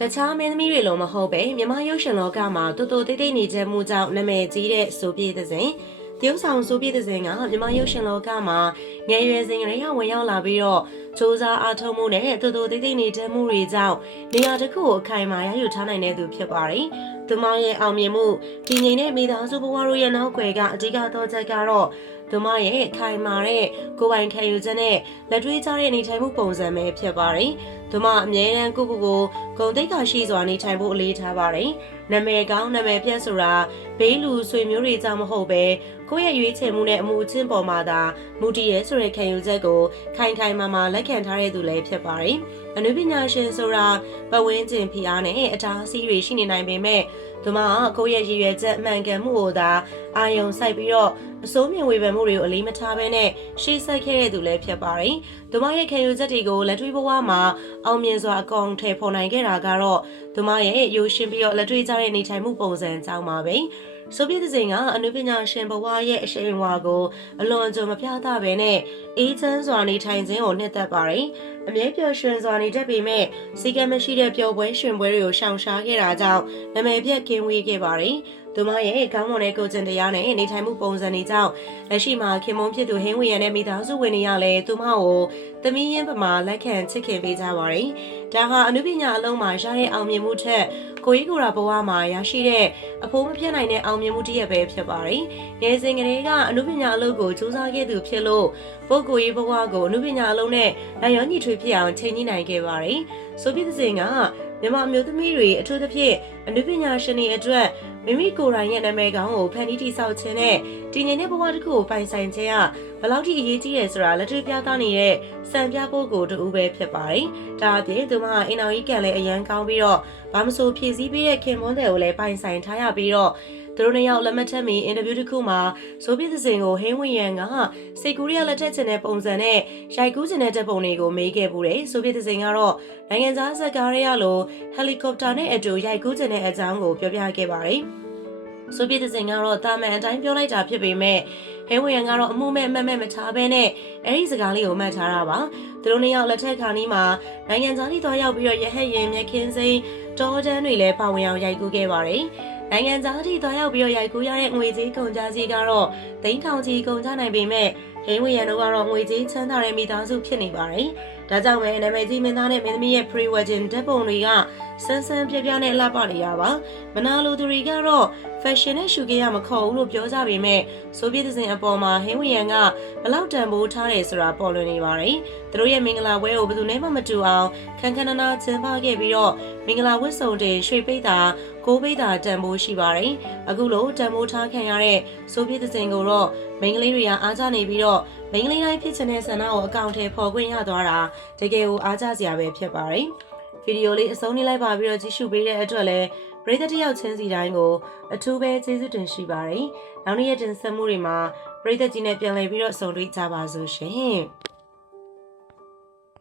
တခြားမင်းသမီးတွေလိုမဟုတ်ပဲမြမရုပ်ရှင်လောကမှာတူတူတိတ်တိတ်နေချက်မှုကြောင့်နာမည်ကြီးတဲ့ဆိုပြေသစဉ်တရုတ်ဆောင်ဆိုပြေသစဉ်ကမြမရုပ်ရှင်လောကမှာငယ်ရွယ်စဉ်ကလေးကဝင်ရောက်လာပြီးတော့စူးစမ်းအားထုတ်မှုနဲ့တူတူတိတ်တိတ်နေချက်မှုတွေကြောင့်နေရာတစ်ခုကိုအခိုင်အမာရယူထားနိုင်တဲ့သူဖြစ်ပါတယ်။သူမရဲ့အောင်မြင်မှုဒီငိမ်တဲ့မိသားစုဘဝတို့ရဲ့နောက်ွယ်ကအဓိကတော့ချက်ကတော့သူမရဲ့ခိုင်မာတဲ့ကိုယ်ပိုင်ခံယူချက်နဲ့လက်တွေ့ကျတဲ့နေထိုင်မှုပုံစံပဲဖြစ်ပါတယ်။သူမအမြဲတမ်းကိုယ့်ကိုယ်ကိုဂုဏ်သိက္ခာရှိစွာနေထိုင်ဖို့အလေးထားပါတယ်။နာမည်ကောင်းနာမည်ပြတ်ဆိုတာဘေးလူဆွေမျိုးတွေကြောင့်မဟုတ်ပဲကိုယ့်ရဲ့ရွေးချယ်မှုနဲ့အမှုအချင်းပေါ်မှာသာမူတည်ရဲဆိုတဲ့ခံယူချက်ကိုခိုင်ခိုင်မာမာလက်ခံထားတဲ့သူလည်းဖြစ်ပါတယ်။အနုပညာရှင်ဆိုတာပဝင်းကျင်ဖိအားနဲ့အတားအဆီးတွေရှိနေနိုင်ပေမဲ့ သူမကကိုယ့်ရဲ့ရည်ရွယ်ချက်အမှန်ကန်မှုကိုသာအာယုံစိုက်ပြီးတော့အစိုးမြင်ဝေဖန်မှုတွေကိုအလေးမထားဘဲနဲ့ရှေ့ဆက်ခဲ့တဲ့သူလည်းဖြစ်ပါတယ်။သူမရဲ့ခံယူချက်တွေကိုလက်တွေ့ဘဝမှာအောင်မြင်စွာအကောင်ထည်ဖော်နိုင်ခဲ့တာကတော့သူမရဲ့ရိုးရှင်းပြီးတော့လက်တွေ့ကျတဲ့နေထိုင်မှုပုံစံအကြောင်းပါပဲ။ ဆိုဗီယက်စဉ်ကအနုပညာရှင်ဘဝရဲ့အရှိန်အဝါကိုအလွန်ကြုံမပြသဘဲနဲ့အေးချမ်းစွာနေထိုင်ခြင်းကိုနှစ်သက်ပါတယ်။အမြဲပျော်ရွှင်စွာနေတတ်ပေမဲ့စီကံမရှိတဲ့ပျော်ပွဲရွှင်ပွဲတွေကိုရှောင်ရှားခဲ့တာကြောင့်နာမည်ပြက်ကင်းဝေးခဲ့ပါတယ်။ သူမရဲ့ကောင်းမွန်တဲ့ကိုယ်ကျင်တရားနဲ့နေထိုင်မှုပုံစံတွေကြောင့်လက်ရှိမှာခင်မုန်းဖြစ်သူဟင်းဝေရနဲ့မိသားစုဝင်တွေရလဲသူမကိုသမီးရင်းပမာလက်ခံချစ်ခင်ပေးကြပါတယ်။ဒါဟာအနုပညာအလုံးမှာရတဲ့အောင်မြင်မှုထက်ကိုကြီးကိုယ်ရာဘဝမှာရရှိတဲ့အဖိုးမပြတ်နိုင်တဲ့အောင်မြင်မှုတစ်ရပ်ပဲဖြစ်ပါတယ်။ငယ်စဉ်ကလေးကအနုပညာအလုပ်ကိုစူးစမ်းခဲ့သူဖြစ်လို့ပုဂ္ဂိုလ်ရေးဘဝကိုအနုပညာအလုံးနဲ့နိုင်ရောညီထွေဖြစ်အောင်ချိန်ကြီးနိုင်ခဲ့ပါတယ်။ဆိုပြီးတဲ့စဉ်ကမြန်မာအမျိုးသမီးတွေအထူးသဖြင့်အနုပညာရှင်တွေအတွက် မိမိကိုယ်တိုင်ရဲ့နာမည်ကောင်းကိုဖန်တီးတည်ဆောက်ခြင်းနဲ့တည်ငြိမ်တဲ့ဘဝတစ်ခုကိုပိုင်ဆိုင်ခြင်းကဘယ်လောက်ထိအရေးကြီးတယ်ဆိုတာလက်တွေ့ပြသနေတဲ့စံပြဖို့ကိုတူပဲဖြစ်ပါတယ်။ဒါအပြင်သူမကအင်အောင်ကြီးကံလည်းအရန်ကောင်းပြီးတော့ဘာမဆိုဖြည့်ဆည်းပေးတဲ့ခင်မွန်းတဲ့ကိုလည်းပိုင်ဆိုင်ထားရပြီးတော့ သူတို့နှစ်ယောက်လက်မှတ်ထက်မီအင်တာဗျူးတစ်ခုမှာဆိုဗီယက်စဉ်ကိုဟင်းဝင်ရန်ကစေကူရီးယားလက်ထက်ချင်တဲ့ပုံစံနဲ့ရိုက်ကူးချင်တဲ့တပ်ပုံတွေကိုမေးခဲ့ပူတယ်ဆိုဗီယက်စဉ်ကတော့နိုင်ငံသားဇက်ကာရီးယားလိုဟယ်လီကော်ပတာနဲ့အတူရိုက်ကူးချင်တဲ့အကြောင်းကိုပြောပြခဲ့ပါတယ်ဆိုဗီယက်စဉ်ကတော့တာမန်အတိုင်းပြောလိုက်တာဖြစ်ပေမဲ့ဟဲဝရန်ကတော့အမှုမဲ့မက်မဲ့မချဘဲနဲ့အဲ့ဒီစကားလေးကိုမှတ်ထားတာပါသူတို့နှစ်ယောက်လက်ထက်ခါနီးမှာနိုင်ငံသားလေးသွားရောက်ပြီးတော့ရဟက်ရင်မြက်ခင်းစိမ်းတောတန်းတွေလည်းပါဝင်အောင်ရိုက်ကူးခဲ့ပါတယ် နိုင်ငံသားထိသွားရောက်ပြီးတော့ရိုက်ကူးရတဲ့ငွေကြေးကုန်ကြစည်ကတော့သိန်းထောင်ချီကုန်ကြနိုင်ပေမဲ့ ဟင်းဝရန်တို့ကတော့ငွေကြေးချမ်းသာတဲ့မိသားစုဖြစ်နေပါတယ်။ဒါကြောင့်ပဲနာမည်ကြီးမင်းသားနဲ့မင်းသမီးရဲ့ pre-wedding ဓာတ်ပုံတွေကဆန်းဆန်းပြပြနဲ့လှပနေရပါ။မနာလိုသူတွေကတော့ fashion နဲ့ရှူကေရမခေါ်ဘူးလို့ပြောကြပေမဲ့ဆိုဗီယက်စဉ်အပေါ်မှာဟင်းဝရန်ကဘလောက်တန်ဖိုးထားတယ်ဆိုတာပေါ်လွင်နေပါတယ်။သူတို့ရဲ့မင်္ဂလာပွဲကိုဘယ်သူနဲ့မှမတူအောင်ခန်းခန်းနာနာကျင်းပခဲ့ပြီးတော့မင်္ဂလာဝတ်စုံတွေရွှေပိတ်တာကိုပိတ်တာတန်ဖိုးရှိပါတယ်။အခုလိုတန်ဖိုးထားခံရတဲ့ဆိုဗီယက်စဉ်ကိုတော့မိန်းကလေးတွေကအားကြနေပြီးတော့မိန်းကလေးတိုင်းဖြစ်ချင်တဲ့ဆန္ဒကိုအကောင့်ထဲပေါ်ခွင့်ရသွားတာတကယ်ကိုအားကြစရာပဲဖြစ်ပါတယ်။ဗီဒီယိုလေးအဆုံးနေလိုက်ပါပြီးတော့ကြည့်ရှုပေးတဲ့အတွက်လည်းပရိသတ်တစ်ယောက်ချင်းစီတိုင်းကိုအထူးပဲကျေးဇူးတင်ရှိပါတယ်။နောက်နေ့ရက်တင်ဆက်မှုတွေမှာပရိသတ်ကြီးနဲ့ပြန်လည်ပြီးတော့ဆုံတွေ့ကြပါစို့ရှင်။